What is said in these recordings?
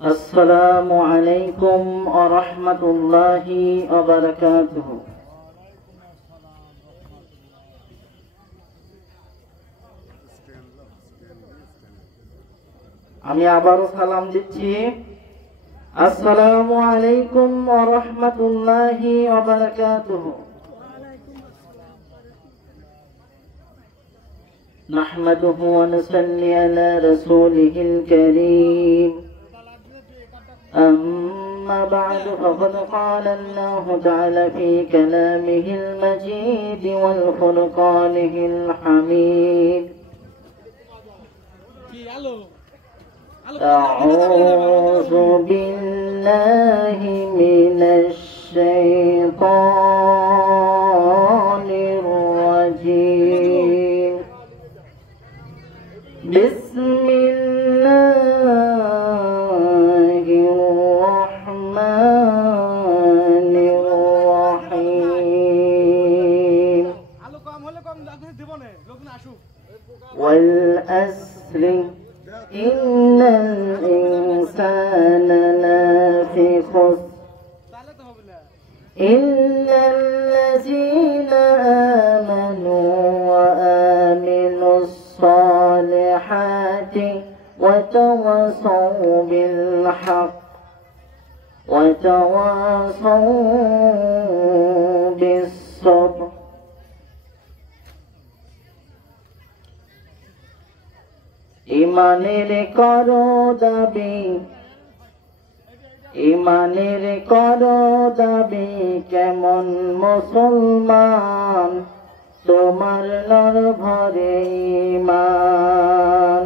আসসালামু আলাইকুম ওয়া রাহমাতুল্লাহি ওয়া বারাকাতুহু। আমি আবারও সালাম দিচ্ছি। আসসালামু আলাইকুম ওয়া রাহমাতুল্লাহি ওয়া বারাকাতুহু। نحمده ونصلي على رسوله الكريم. أما بعد فقد قال الله تعالى في كلامه المجيد والفرقانه الحميد: أعوذ بالله من الشيطان الرجيم. بسم الله الرحمن الرحيم. والأسر إن الإنسان لفي خسر إلا الذين آمنوا وآمنوا الصالحات وتواصوا بالحق وتواصوا بالصبر. ইমানের করো দাবি, ইমানের করো দাবি, কেমন মুসলমান তোমার নর ভরে ঈমান।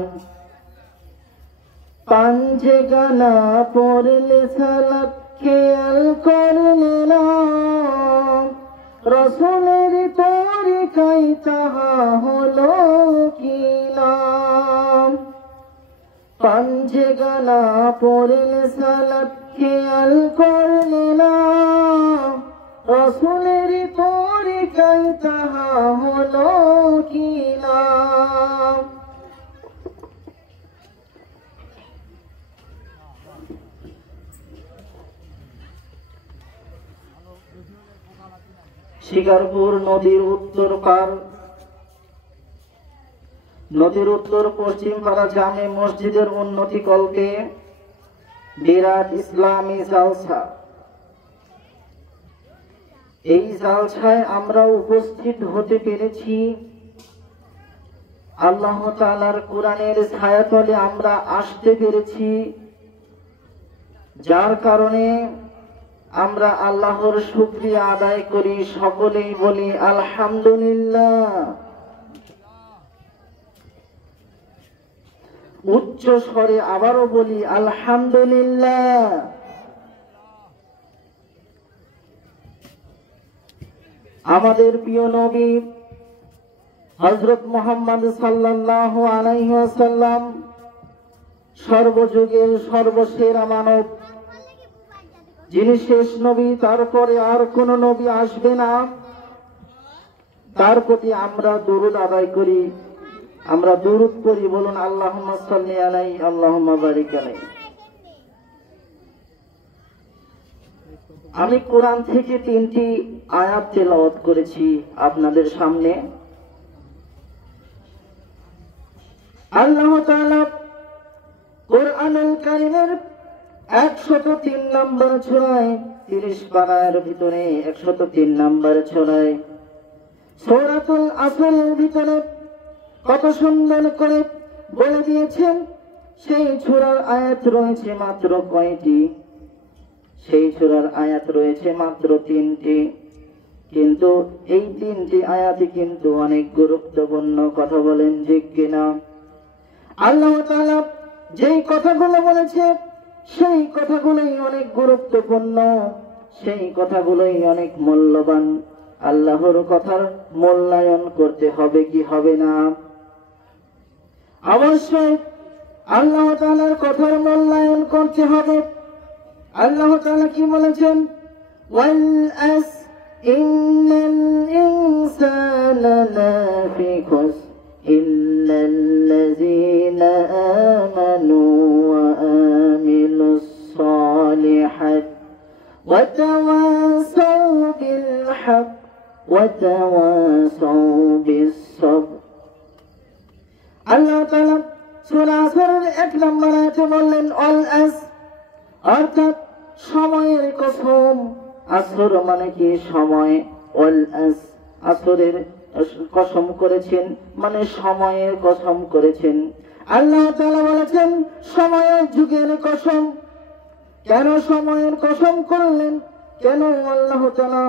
পাঞ্জে গানা পড়লে সালাত খেয়াল করলে না, রসুলের তরিকায় তাহা হলো কি না। পাঞ্জে গানা পড়লে সালাত খেয়াল করলে না, রসুলের তরিকায় তাহা হলো কি না। শিকারপুর নদীর উত্তর পার, নদীর উত্তর পশ্চিম পাড়া জামে মসজিদের উন্নতি কল্পে বিরাট ইসলামী জালসা। এই জালসায় আমরা উপস্থিত হতে পেরেছি। আল্লাহ তাআলার কোরআনের ছায়াতলে আমরা আসতে পেরেছি, যার কারণে আমরা আল্লাহর শুকরিয়া আদায় করি। সকলেই বলি আলহামদুলিল্লাহ। উচ্চ স্বরে আবারও বলি আলহামদুলিল্লাহ। আমাদের প্রিয় নবী হযরত মুহাম্মদ সাল্লাল্লাহু আলাইহি ওয়াসাল্লাম সর্বযুগের সর্বসেরা মানব, যিনি শেষ নবী, তারপরে আর কোন নবী আসবে না। তার প্রতি আমরা দুরূদ আদায় করি, আমরা দুরূদ পড়ি। বলুন আল্লাহুম্মা সাল্লি আলাইহি আল্লাহুম্মা বারিক আলাইহি। আমি কোরআন থেকে 3টি আয়াত তেলাওয়াত করেছি আপনাদের সামনে। আল্লাহ তাআলা কোরআনুল কারীমের 103 নম্বর সূরায় 30 পারার ভিতরে 103 নম্বর সূরায় সূরাতুল আসরের ভিতরে কত সুন্দর করে বলে দিয়েছেন। সেই সূরার আয়াত রয়েছে মাত্র কয়টি? সেই সূরার আয়াত রয়েছে মাত্র 3টি, কিন্তু এই 3টি আয়াতই কিন্তু অনেক গুরুত্বপূর্ণ। কথা বলেন ঠিক কিনা? আল্লাহ তাআলা যেই কথাগুলো বলেছে সেই কথাগুলোই অনেক গুরুত্বপূর্ণ, সেই কথাগুলোই অনেক মূল্যবান। আল্লাহর কথার মূল্যায়ন করতে হবে কি হবে না? অবশ্যই আল্লাহ তাআলার কথার মূল্যায়ন করতে হবে। আল্লাহ তাআলা কি বলেছেন? ওয়াল আস ইন্নাল ইনসানা লাফি খুসর ইল্লাল্লাযীনা আমানু ওয়া আমিলুস আল্লাহ তাআলা সূরা আসরের 1 নম্বর আয়াতে বললেন অল আস, অর্থাৎ সময়ের কসম। আসর মানে কি সময়, অল আস আসরের কসম করেছেন মানে সময়ের কসম করেছেন। আল্লাহ তাআলা বলেছেন সময়ের যুগের কসম। কেন সময়ের কসম করলেন? কেন আল্লাহ তাআলা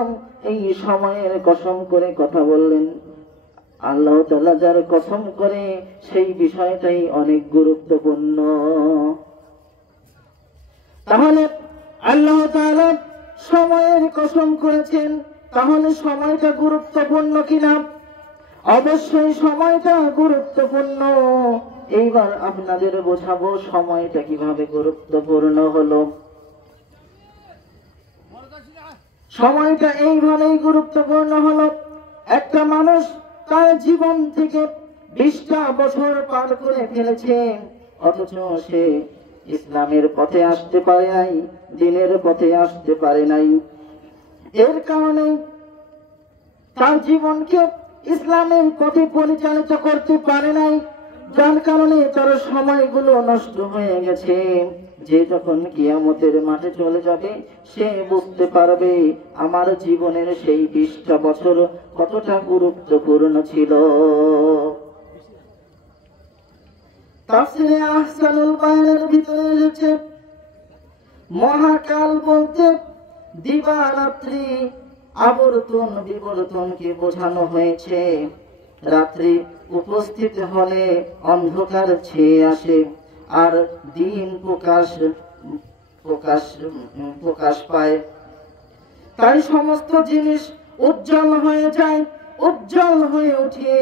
এই সময়ের কসম করে কথা বললেন? আল্লাহ তাআলা যার কসম করে সেই বিষয়টাই অনেক গুরুত্বপূর্ণ। তাহলে আল্লাহ তাআলা সময়ের কসম করেছেন, তাহলে সময়টা গুরুত্বপূর্ণ কিনা? অবশ্যই সময়টা গুরুত্বপূর্ণ। এইবার আপনাদের বোঝাবো সময়টা কিভাবে গুরুত্বপূর্ণ হলো। সময়টা এইভাবেই গুরুত্বপূর্ণ হলো, একটা মানুষ তার জীবন থেকে 20টা বছর পার করে ফেলেছে, অথচ সে ইসলামের পথে আসতে পারে নাই, দ্বীনের পথে আসতে পারে নাই। এর কারণে তার জীবনকে ইসলামের পথে পরিচালিত করতে পারে নাই, যার কারণে তার সময়গুলো নষ্ট হয়ে গেছে। যে যখন কিয়ামতের মাঠে চলে যাবে সে বুঝতে পারবে আমার জীবনের সেই 20টা বছর কতটা গুরুত্বপূর্ণ ছিল। তাফসীরে আহসানুল বায়ানের ভিতরে এসেছে মহাকাল বলতে দিবারাত্রি আবর্তন বিবর্তনকে বোঝানো হয়েছে। রাত্রি উপস্থিত হলে অন্ধকার ছেয়ে আসে আর দিন প্রকাশ পায়। তাই সমস্ত জিনিস উজ্জ্বল হয়ে যায়, উজ্জ্বল হয়ে ওঠে।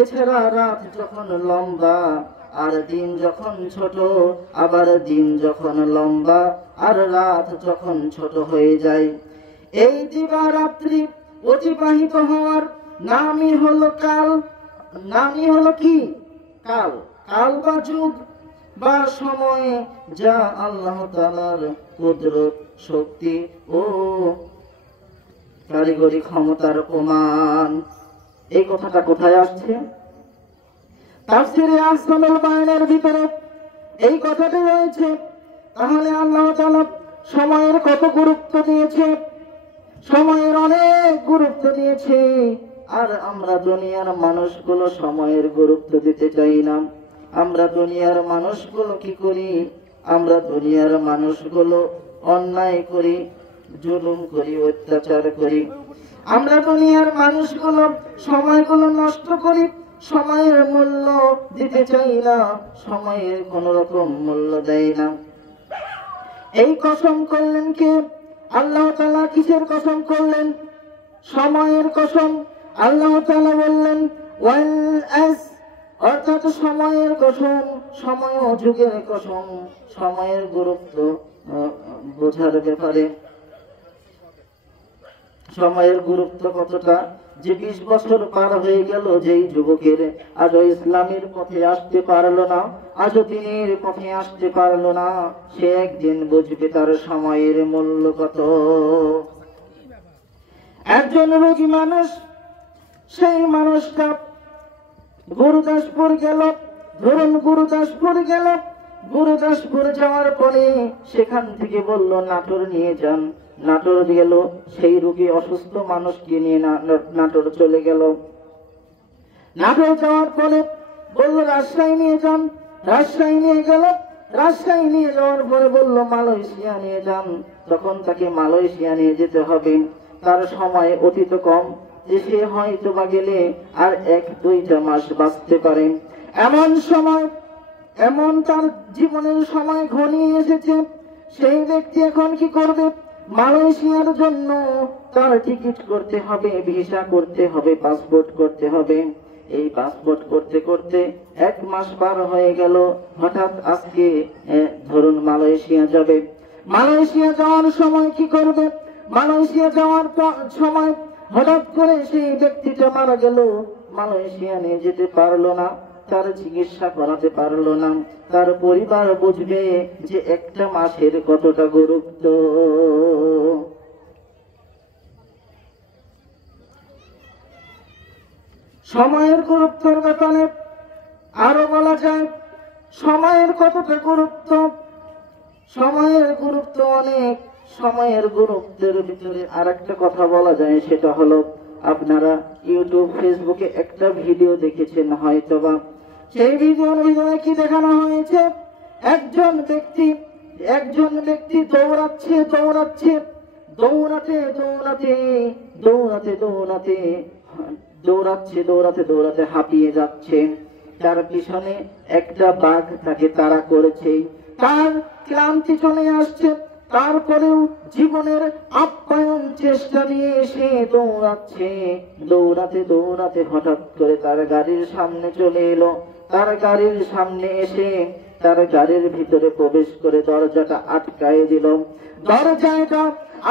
এছাড়া রাত যখন লম্বা আর দিন যখন ছোট, আবার দিন যখন লম্বা আর রাত যখন ছোট হয়ে যায়। এই দিবারাত্রি অতিবাহিত হওয়ার নামই হলো কাল। নামই হলো কি? কাল। কাল বা যুগ বা সময়, যা আল্লাহ তাআলার কুদরত, শক্তি ও কারিগরি ক্ষমতার প্রমাণ। এই কথাটা কোথায় আসছে? তাফসীরে আহসানুল বায়ানের ভিতরে এই কথাটি রয়েছে। তাহলে আল্লাহ তাআলা সময়ের কত গুরুত্ব দিয়েছে, সময়ের অনেক গুরুত্ব দিয়েছে। আর আমরা দুনিয়ার মানুষগুলো সময়ের গুরুত্ব দিতে চাই না। আমরা দুনিয়ার মানুষগুলো কি করি? আমরা দুনিয়ার মানুষগুলো অন্যায় করি, জুলুম করি, অত্যাচার করি। আমরা দুনিয়ার মানুষগুলো সময়গুলো নষ্ট করি, সময়ের মূল্য দিতে চাই না, সময়ের কোন রকম মূল্য দেয় না। এই কসম করলেন কে? আল্লাহ তাআলা কিসের কসম করলেন? সময়ের কসম। আল্লাহ তাআলা বললেন ওয়াল আস, অর্থাৎ সময়ের কসম, সময় ও যুগের কসম। সময়ের গুরুত্ব বোঝার ব্যাপারে সময়ের গুরুত্ব কতটা, যে 20 বছর পার হয়ে গেল, যেই যুবকের আজও ইসলামের পথে আসতে পারলো না, আজও দ্বীনের পথে আসতে পারলো না, সে একদিন বুঝবে তার সময়ের মূল্য কত। একজন রোগী মানুষ, সেই মানুষটা গুরুদাসপুর গেল। ধরুন গুরুদাসপুর গেল, গুরুদাসপুর যাওয়ার পরে সেখান থেকে বলল নাটোর নিয়ে যান। নাটোর গেল, সেই রোগী অসুস্থ মানুষকে নিয়ে নাটোর চলে গেল। নাটোর যাওয়ার পরে বলল রাজশাহী নিয়ে যান। রাজশাহী নিয়ে গেল। রাজশাহী নিয়ে যাওয়ার পরে বলল মালয়েশিয়া নিয়ে যান। তখন তাকে মালয়েশিয়া নিয়ে যেতে হবে। তার সময় অতীত কম, যে সে হয়তো বা গেলে আর 1-2টা মাস বাঁচতে পারে। এমন সময়, এমন তার জীবনের সময় ঘনিয়ে এসেছে। সেই ব্যক্তি এখন কি করবে? মালয়েশিয়ার জন্য তার টিকিট করতে হবে, ভিসা করতে হবে, পাসপোর্ট করতে হবে। এই পাসপোর্ট করতে করতে 1 মাস পার হয়ে গেল। হঠাৎ আজকে ধরুন মালয়েশিয়া যাবে। মালয়েশিয়া যাওয়ার সময় কি করবে? মালয়েশিয়া যাওয়ার সময় হঠাৎ করে সেই ব্যক্তিটা মারা গেল। মালয়েশিয়া নিয়ে যেতে পারলো না, তার চিকিৎসা করাতে পারলো না। তার পরিবার বুঝবে যে 1 মাসের কতটা গুরুত্ব। সময়ের গুরুত্বের ব্যাপারে আরো বলা যায় সময়ের কতটা গুরুত্ব, সময়ের গুরুত্ব অনেক। সময়ের গুরুত্বের ভিতরে আর একটা কথা বলা যায়, সেটা হলো আপনারা ইউটিউব ফেসবুকে একটা ভিডিও দেখেছেন হয়তোবা, সেই ভিডিওর ভিতরে কি দেখানো হয়েছে, একজন ব্যক্তি দৌড়াচ্ছে দৌড়াতে দৌড়াতে হাঁপিয়ে যাচ্ছে। তার পিছনে একটা বাঘ তাকে তাড়া করেছে, তার ক্লান্তি চলে আসছে, তারপরেও জীবনের আপ্যায়ন চেষ্টা নিয়ে সে দৌড়াতে হঠাৎ করে তার গাড়ির সামনে চলে এলো। তার গাড়ির সামনে এসে তার গাড়ির ভিতরে প্রবেশ করে দরজাটা আটকায় দিল। দরজাটা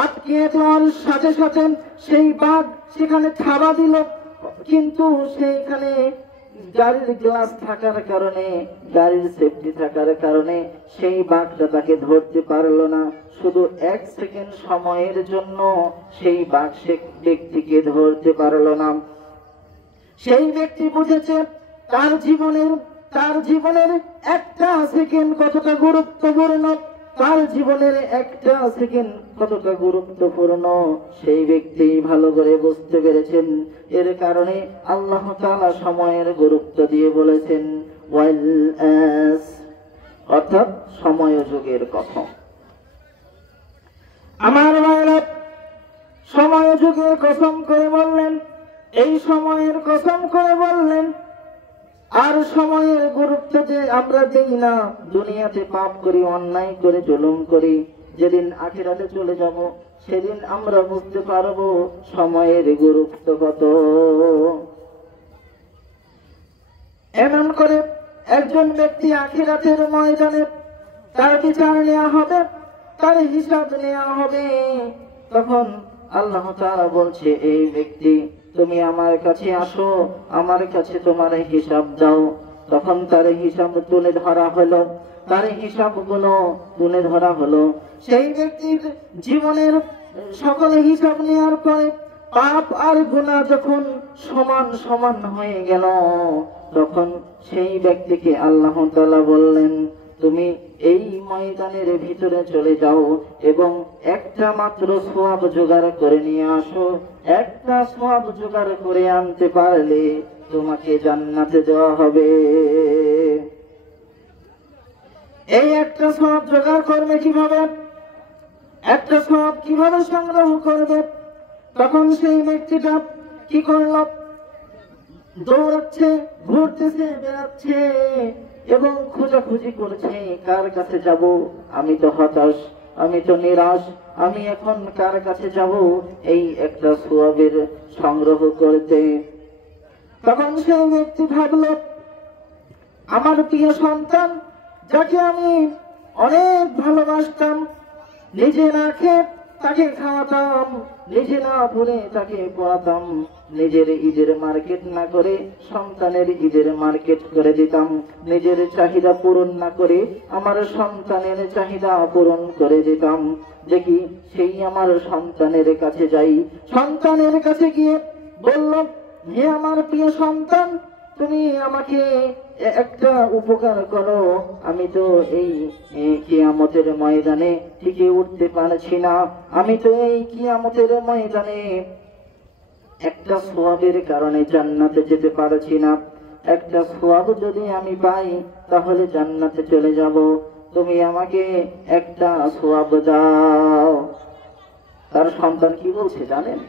আটকে দেওয়ার সাথে সাথে সেই বাঘ সেখানে থাবা দিল, কিন্তু সেইখানে গাড়ির গ্লাস থাকার কারণে, গাড়ির সেফটি থাকার কারণে সেই বাঘটা তাকে ধরতে পারলো না। শুধু 1 সেকেন্ড সময়ের জন্য সেই বাঘ সে ব্যক্তিকে ধরতে পারলো না। সেই ব্যক্তি বুঝেছে তার জীবনের একটা সেকেন্ড কতটা গুরুত্বপূর্ণ, তার জীবনের একটা সেকেন্ড কতটা গুরুত্বপূর্ণ সেই ব্যক্তি ভালো করে বুঝতে পেরেছেন। এর কারণে আল্লাহ তাআলা সময়ের গুরুত্ব দিয়ে বলেছেন ওয়াল আস, অর্থাৎ সময় যুগের কথা। আমার ভাইরা, সময় যুগের কসম করে বললেন, এই সময়ের কসম করে বললেন। আর সময়ের গুরুত্ব যে আমরা দেই না, দুনিয়াতে পাপ করি, অন্যায় করে, জুলুম করি, যেদিন আখিরাতে চলে যাব সেদিন আমরা বুঝতে পারবো সময়ের গুরুত্ব কত। এমন করে একজন ব্যক্তি আখিরাতের ময়দানে তার বিচার নেওয়া হবে, তার হিসাব নেওয়া হবে। তখন আল্লাহ তাআলা বলছে, এই ব্যক্তি তুমি আমার কাছে আসো, আমার কাছে তোমার হিসাব দাও। তখন তার হিসাব তুলে ধরা হলো, তার হিসাবগুলো তুলে ধরা হলো। সেই ব্যক্তির জীবনের সকল হিসাব নেওয়ার পরে পাপ আর গুনাহ যখন সমান সমান হয়ে গেল, তখন সেই ব্যক্তিকে আল্লাহ তাআলা বললেন, তুমি এই ময়দানের ভিতরে চলে যাও এবং একটা মাত্র সওয়াব জোগাড় করে নিয়ে আসো। একটা সওয়াব জোগাড় করে আনতে পারলে তোমাকে জান্নাতে দেওয়া হবে। এই একটা সওয়াব জোগাড় করবে কিভাবে, একটা সওয়াব কিভাবে সংগ্রহ করবে? তখন সেই ব্যক্তিটা কি করল? দৌড়াচ্ছে, ঘুরতেছে, বেড়াচ্ছে এবং খোঁজাখুঁজি করছে কার কাছে যাব। আমি তো হতাশ, আমি তো নিরাশ, আমি এখন কার কাছে যাব এই একটা সওয়াবের সংগ্রহ করতে? তখন সেই ব্যক্তি ভাবল, আমার প্রিয় সন্তান যাকে আমি অনেক ভালোবাসতাম, নিজে না খেয়ে তাকে খাওয়াতাম, নিজে না পরে তাকে পড়াতাম, নিজের ঈদের মার্কেট না করে সন্তানের ঈদের মার্কেট করে দিতাম, নিজের চাহিদা পূরণ না করে আমার সন্তানের চাহিদা পূরণ করে দিতাম। দেখি সেই আমার সন্তানের কাছে যাই। সন্তানের কাছে গিয়ে বলল, হে আমার প্রিয় সন্তান, তুমি আমাকে একটা উপকার করো, আমি তো এই কিয়ামতের ময়দানে টিকে উঠতে পারছি না, আমি তো এই কিয়ামতের ময়দানে একটা সওয়াবের কারণে জান্নাতে যেতে পারছি না। একটা সওয়াব যদি আমি পাই তাহলে জান্নাতে চলে যাব, তুমি আমাকে একটা সওয়াব দাও। তার সন্তান কি বলছে জানেন?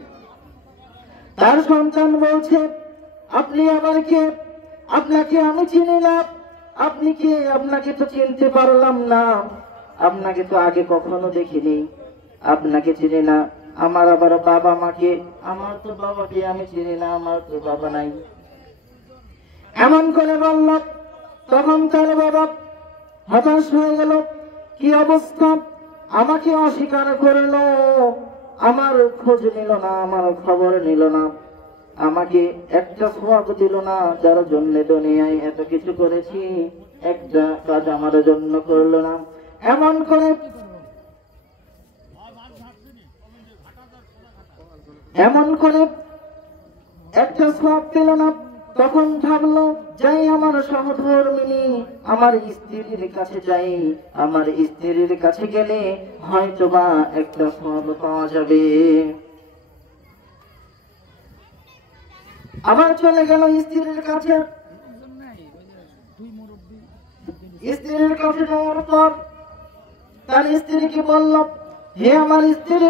তার সন্তান বলছে, আপনি আমার কে? আপনাকে আমি চিনি না। আপনি কে? আপনাকে তো চিনতে পারলাম না, আপনাকে তো আগে কখনো দেখিনি, আপনাকে চিনি না। আমার আবার বাবা মাকে, আমার তো বাবাকে আমি চিনি না, আমার তো বাবা নাই। এমন করে বলল। তখন তার বাবা হতাশ হয়ে গেল, কি অবস্থা, আমাকে অস্বীকার করলো, আমার খোঁজ নিল না, আমার খবর নিল না, আমাকে একটা সওয়াব দিল না, যার জন্য দুনিয়ায় এত কিছু করেছি একটা কাজ আমার জন্য করলো না। এমন করে একটা সওয়াব পেল না। তখন ভাবলো যাই আমার সহধর্মিনী আমার স্ত্রীর কাছে যাই, আমার স্ত্রীর কাছে গেলে হয়তোবা একটা ফল পাওয়া যাবে। আবার চলে গেল স্ত্রীর কাছে। স্ত্রীর কাছে যাওয়ার পর তার স্ত্রীকে বলল, হে আমার স্ত্রী,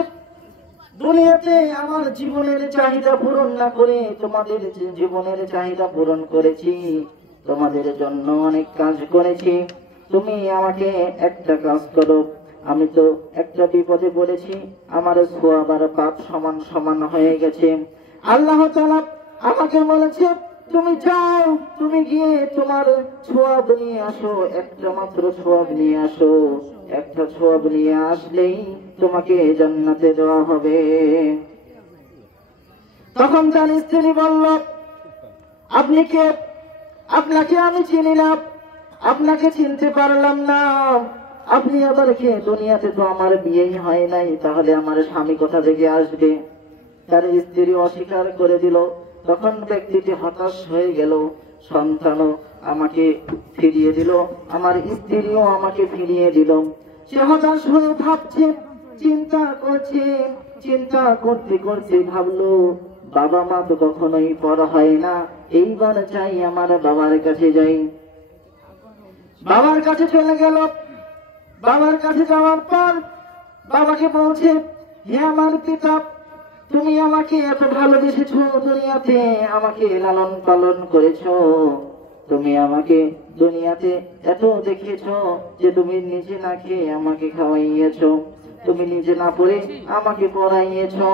দুনিয়াতে আমার জীবনের চাহিদা পূরণ না করে তোমাদের জীবনের চাহিদা পূরণ করেছি, তোমাদের জন্য অনেক কাজ করেছি, তুমি আমাকে একটা কাজ করো। আমি তো একটা বিপদে পড়েছি, আমার সওয়াব আর পাপ সমান সমান হয়ে গেছে। আল্লাহ তাআলা আমাকে বলেছে, তুমি যাও, তুমি গিয়ে তোমার সওয়াব নিয়ে আসো, একটা মাত্র সওয়াব নিয়ে আসো, একটা সওয়াব নিয়ে আসলেই তোমাকে জান্নাতে দেওয়া হবে। তখন তার স্ত্রী বলল, আপনি কে? আপনাকে আমি চিনি না, আপনাকে চিনতে পারলাম না, আপনি আবার কে? দুনিয়াতে তো আমার বিয়েই হয় নাই, তাহলে আমার স্বামী কোথা থেকে আসবে? তার স্ত্রী অস্বীকার করে দিল। তখন ব্যক্তিটি হতাশ হয়ে গেল, সন্তানও আমাকে ফিরিয়ে দিল, আমার স্ত্রীও আমাকে ফিরিয়ে দিল। সে হতাশ হয়ে ভাবছে, চিন্তা করছে, চিন্তা করতে করতে ভাবলো, বাবা মা তো কখনোই পর হয় না, এইবার চাই আমার বাবার কাছে যাই। বাবার কাছে চলে গেল। বাবার কাছে যাওয়ার পর বাবাকে বলছে, হে আমার পিতা, তুমি আমাকে এত ভালোবেসেছো, দুনিয়াতে আমাকে লালন পালন করেছো, তুমি আমাকে দুনিয়াতে এত দেখিয়েছো যে তুমি নিজে না খেয়ে আমাকে খাওয়াইয়েছো, তুমি নিজে না পড়ে আমাকে পড়াইয়েছো,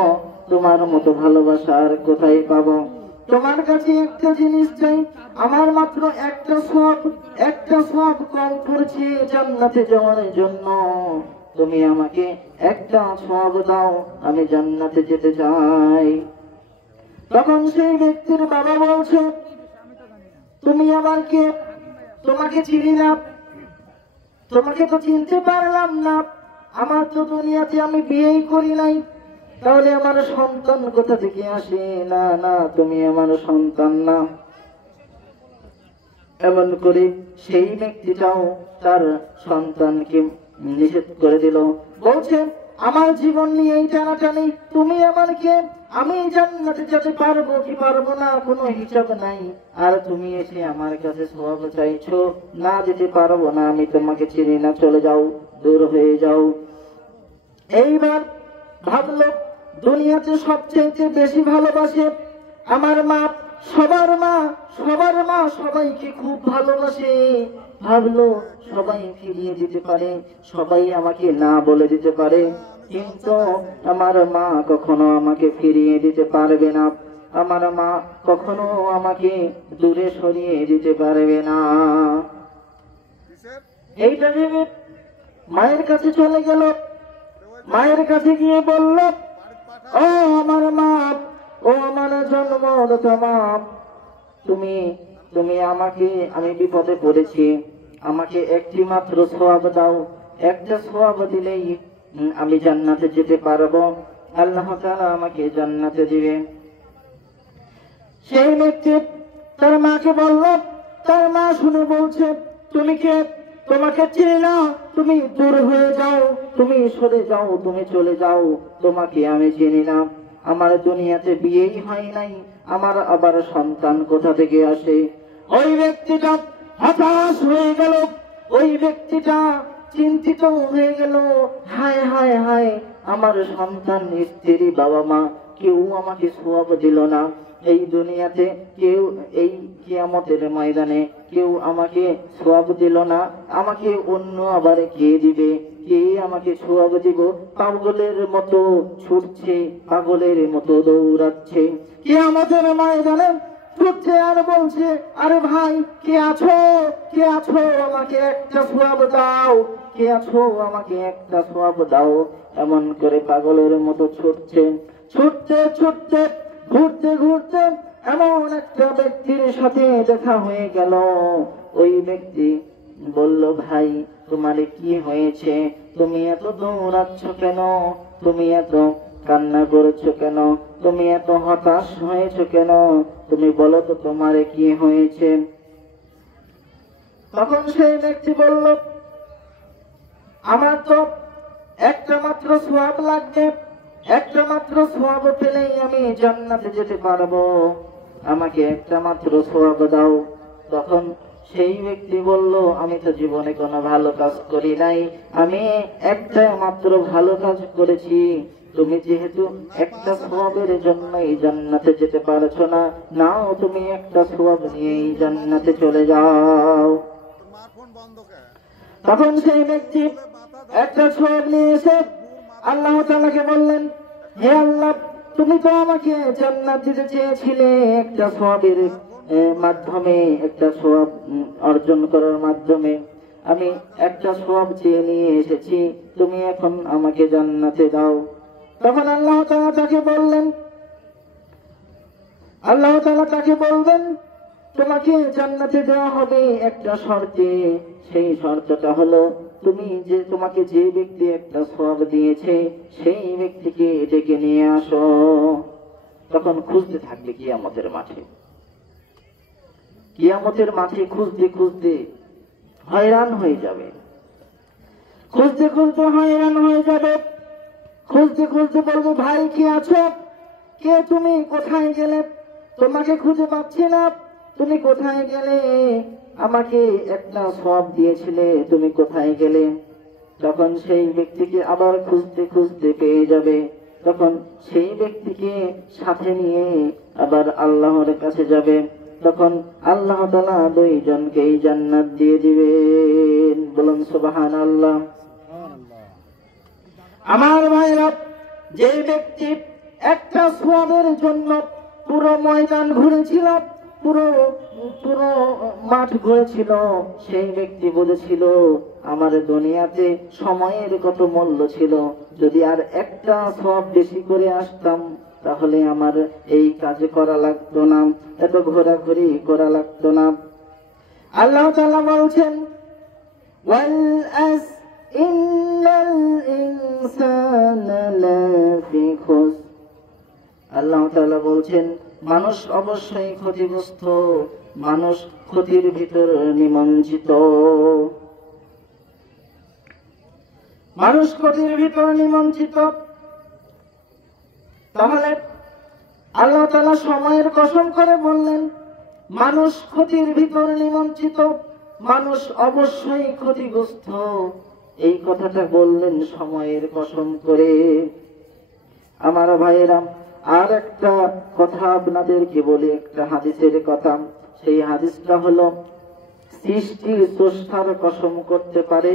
তোমার মতো ভালোবাসা আর কোথায় পাবো? তোমার কাছে একটা জিনিস চাই, আমার মাত্র একটা সওয়াব কম পড়ছে জান্নাতে যাওয়ার জন্য, তুমি আমাকে একটা সওয়াব দাও, আমি জান্নাতে যেতে চাই। তখন সেই ব্যক্তির বাবা বলছে, তুমি আমার কে? তোমাকে চিনি না, তোমাকে তো চিনতে পারলাম না, আমার তো দুনিয়াতে আমি বিয়েই করি নাই, তাহলে আমার সন্তান কোথা থেকে আসে? না না, তুমি আমার সন্তান না। এমন করে সেই ব্যক্তিটাও তার সন্তানকে নিষেধ করে দিল, বলছে, আমার জীবন নিয়ে এই টানাটানি, তুমি আমার কে? আমি জান্নাতে যেতে পারবো কি পারবো না কোনো হিসাব নাই, আর তুমি এসে আমার কাছে সওয়াব চাইছো, না যেতে পারবো না, আমি তোমাকে চিনি না, চলে যাও, দূর হয়ে যাও। এইবার ভাবলো, দুনিয়াতে সবচেয়ে বেশি ভালোবাসে আমার মা, সবার মা, সবার মা সবাইকে খুব ভালোবাসে। ভাবলো সবাই ফিরিয়ে দিতে পারে, সবাই আমাকে না বলে দিতে পারে, কিন্তু আমার মা কখনো আমাকে ফিরিয়ে দিতে পারবে না, আমার মা কখনো আমাকে দূরে সরিয়ে দিতে পারবে না। এইটা ভেবে মায়ের কাছে চলে গেল। মায়ের কাছে গিয়ে বলল, ও আমার মা, ও আমার জন্মদাতা মা, তুমি আমাকে, আমি বিপদে পড়েছি, আমাকে একটি মাত্র সওয়াব দাও, একটা সওয়াব দিলেই আমি জান্নাতে যেতে পারবো, আল্লাহ তাআলা আমাকে জান্নাতে দিবে। সেই ব্যক্তি তার মাকে বলল, তার মা শুনে বলছে, তুমি কে? তোমাকে চিনি না, তুমি দূর হয়ে যাও, তুমি সরে যাও, তুমি চলে যাও, তোমাকে আমি চিনি না, আমার দুনিয়াতে বিয়েই হয় নাই, আমার আবার সন্তান কোথা থেকে আসে? ওই ব্যক্তিটা হতাশ হয়ে গেল, ওই ব্যক্তিটা চিন্তিত হয়ে গেল, হায় হায় হায়, আমার সন্তান, স্ত্রী, বাবা মা কেউ আমাকে সওয়াব দিল না, এই দুনিয়াতে কেউ, এই কিয়ামতের ময়দানে কেউ আমাকে সওয়াব দিল না, আমাকে অন্য আবার কে দিবে? কে আমাকে সওয়াব দিব? পাগলের মতো ছুটছে, পাগলের মতো দৌড়াচ্ছে, কিয়ামতের ময়দানে ছুটছে আর বলছে, আরে ভাই কে আছো? কে আছো? আমাকে একটা সওয়াব দাও, কে আছো? আমাকে একটা সওয়াব দাও। এমন করে পাগলের মতো ছুটছে, ছুটতে ছুটতে, ঘুরতে ঘুরতে এমন একটা ব্যক্তির সাথে দেখা হয়ে গেল। ওই ব্যক্তি বলল, ভাই তোমার কি হয়েছে? তুমি এত দৌড়াচ্ছ কেন? তুমি এত কান্না করছো কেন? তুমি এত হতাশ হয়েছো কেন? তুমি বলো তো তোমার কি হয়েছে? তখন সেই ব্যক্তি বলল, আমার তো একটা মাত্র সওয়াব লাগবে, একটা মাত্র সওয়াব পেলেই আমি জান্নাতে যেতে পারবো, আমাকে একটা মাত্র সওয়াব দাও। তখন সেই ব্যক্তি বলল, আমি তো জীবনে কোনো ভালো কাজ করি নাই, আমি একটা মাত্র ভালো কাজ করেছি, তুমি যেহেতু একটা সওয়াবের জন্য এই জান্নাতে যেতে পারছো না, নাও তুমি একটা সওয়াব নিয়ে এই জান্নাতে চলে যাও। তখন সেই ব্যক্তি একটা সওয়াব নিয়ে এসে আল্লাহ তাআলাকে বললেন, হে আল্লাহ, তুমি তো আমাকে জান্নাত দিতে চেয়েছিলে একটা সওয়াবের মাধ্যমে, একটা সওয়াব অর্জন করার মাধ্যমে, আমি একটা সওয়াব চেয়ে নিয়ে এসেছি, তুমি এখন আমাকে জান্নাতে দাও। তখন আল্লাহ তাআলা তাকে বলবেন, তোমাকে জান্নাতে দেওয়া হবে একটা শর্তে, সেই শর্তটা হলো তোমাকে যে ব্যক্তি একটা সওয়াব দিয়েছে সেই ব্যক্তিকে ডেকে নিয়ে আসো। তখন খুঁজতে থাকবে কিয়ামতের মাঠে খুঁজতে খুঁজতে হয়রান হয়ে যাবে, খুঁজতে বলবো, ভাই কে আছো, কে তুমি, কোথায় গেলে, তোমাকে খুঁজে পাচ্ছি না, তুমি কোথায় গেলে, আমাকে একটা সওয়াব দিয়েছিলে, তুমি কোথায় গেলে। তখন সেই ব্যক্তিকে আবার খুঁজতে খুঁজতে পেয়ে যাবে, তখন সেই ব্যক্তিকে সাথে নিয়ে আবার আল্লাহর কাছে যাবে, তখন আল্লাহ তাআলা দুইজনকেই জান্নাত দিয়ে দিবেন। বলুন সুবহানাল্লাহ। আমার ভাইরা, যে ব্যক্তি একটা সওয়াবের জন্য পুরো ময়দান ঘুরেছিল, পুরো মাঠ ঘুরেছিল, সেই ব্যক্তি বলেছিল, আমার দুনিয়াতে সময়ের কত মূল্য ছিল, যদি আর একটা সওয়াব বেশি করে আসতাম তাহলে আমার এই কাজ করা লাগতো না, এত ঘোরাঘুরি করা লাগতো না। আল্লাহ তাআলা বলছেন, ওয়াল আস ইন্নাল ইনসানা লাফি খুস। আল্লাহ তাআলা বলছেন, মানুষ অবশ্যই ক্ষতিগ্রস্ত, মানুষ ক্ষতির ভিতর নিমজ্জিত, মানুষ ক্ষতির ভিতর নিমজ্জিত। তাহলে আল্লাহ তাআলা সময়ের কসম করে বললেন, মানুষ ক্ষতির ভিতর নিমজ্জিত, মানুষ অবশ্যই ক্ষতিগ্রস্ত, এই কথাটা বললেন সময়ের কসম করে। আমার ভাইয়েরা, আর একটা কথা আপনাদেরকে বলি, একটা হাদিসের কথা। সেই হাদিসটা হলো, সৃষ্টি স্রষ্টার কসম করতে পারে,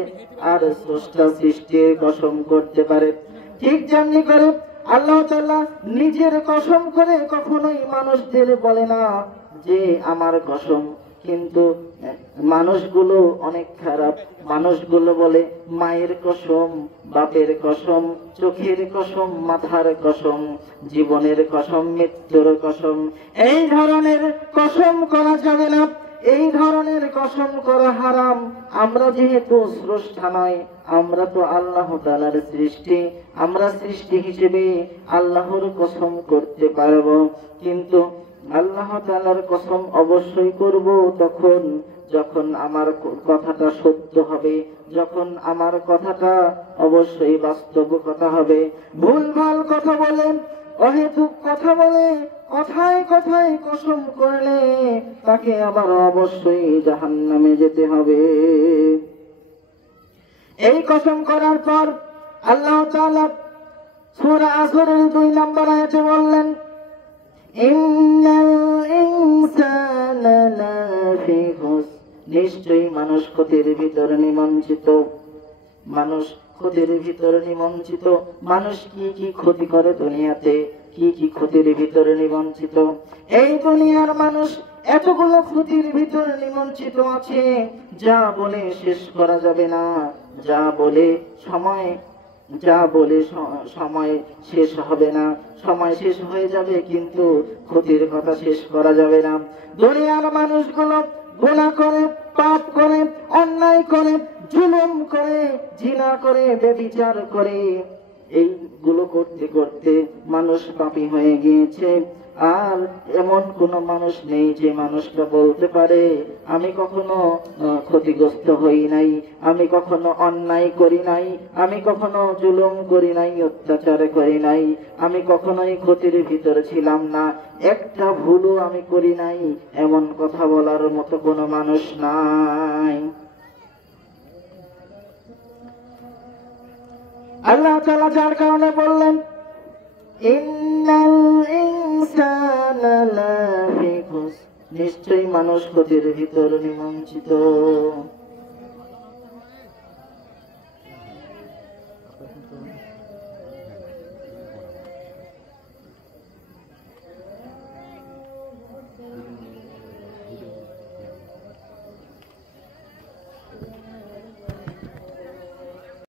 আর স্রষ্টা সৃষ্টির কসম করতে পারে। ঠিক যেমনি করে আল্লাহ তাআলা নিজের কসম করে কখনোই মানুষদের বলে না যে আমার কসম, কিন্তু মানুষগুলো অনেক খারাপ, মানুষগুলো বলে মায়ের কসম, বাপের কসম, চোখের কসম, মাথার কসম, জীবনের কসম, মৃত্যুর কসম। এই ধরনের কসম করা যাবে না, এই ধরনের কসম করা হারাম। আমরা যেহেতু স্রষ্টা নয়, আমরা তো আল্লাহ তাআলার সৃষ্টি, আমরা সৃষ্টি হিসেবে আল্লাহর কসম করতে পারবো, কিন্তু আল্লাহ তাআলার কসম অবশ্যই করব তখন যখন আমার কথাটা সত্য হবে, যখন আমার কথাটা অবশ্যই বাস্তব কথা হবে। ভুলভাল কথা বলে, অহেতুক কথা বলে, কথায় কথায় কসম করলে তাকে আবার অবশ্যই জাহান্নামে যেতে হবে। এই কসম করার পর আল্লাহ তাআলা সূরা আসরের 2 নম্বর আয়াতে বললেন, ইন্নাল ইনসানা লাফি খুস। নিশ্চয়ই মানুষ ক্ষতির ভিতর নিমজ্জিত, মানুষ ক্ষতির ভিতর নিমজ্জিত। মানুষ কি কি ক্ষতি করে দুনিয়াতে, কি কি ক্ষতির ভিতরে নিমজ্জিত। এই দুনিয়ার মানুষ এতগুলো ক্ষতির ভিতরে নিমজ্জিত আছে, যা বলে শেষ করা যাবে না, যা বলে সময় শেষ হবে না। সময় শেষ হয়ে যাবে কিন্তু ক্ষতির কথা শেষ করা যাবে না। দুনিয়ার মানুষগুলো গুনাহ করে, পাপ করে, অন্যায় করে, জুলুম করে, জিনা করে, ব্যভিচার করে, এইগুলো করতে করতে মানুষ পাপী হয়ে গিয়েছে। আর এমন কোন মানুষ নেই যে মানুষটা বলতে পারে আমি কখনো ক্ষতিগ্রস্ত হই নাই, আমি কখনো অন্যায় করি নাই, আমি কখনো জুলুম করি নাই, অত্যাচার করি নাই, আমি কখনোই ক্ষতির ভিতরে ছিলাম না, একটা ভুলও আমি করি নাই, এমন কথা বলার মতো কোনো মানুষ নাই। আল্লাহ তাআলা যার কারণে বললেন ইন্নাল ইনসানা লাফি খুসর, নিশ্চয়ই মানুষ ক্ষতির ভিতর নিমজ্জিত।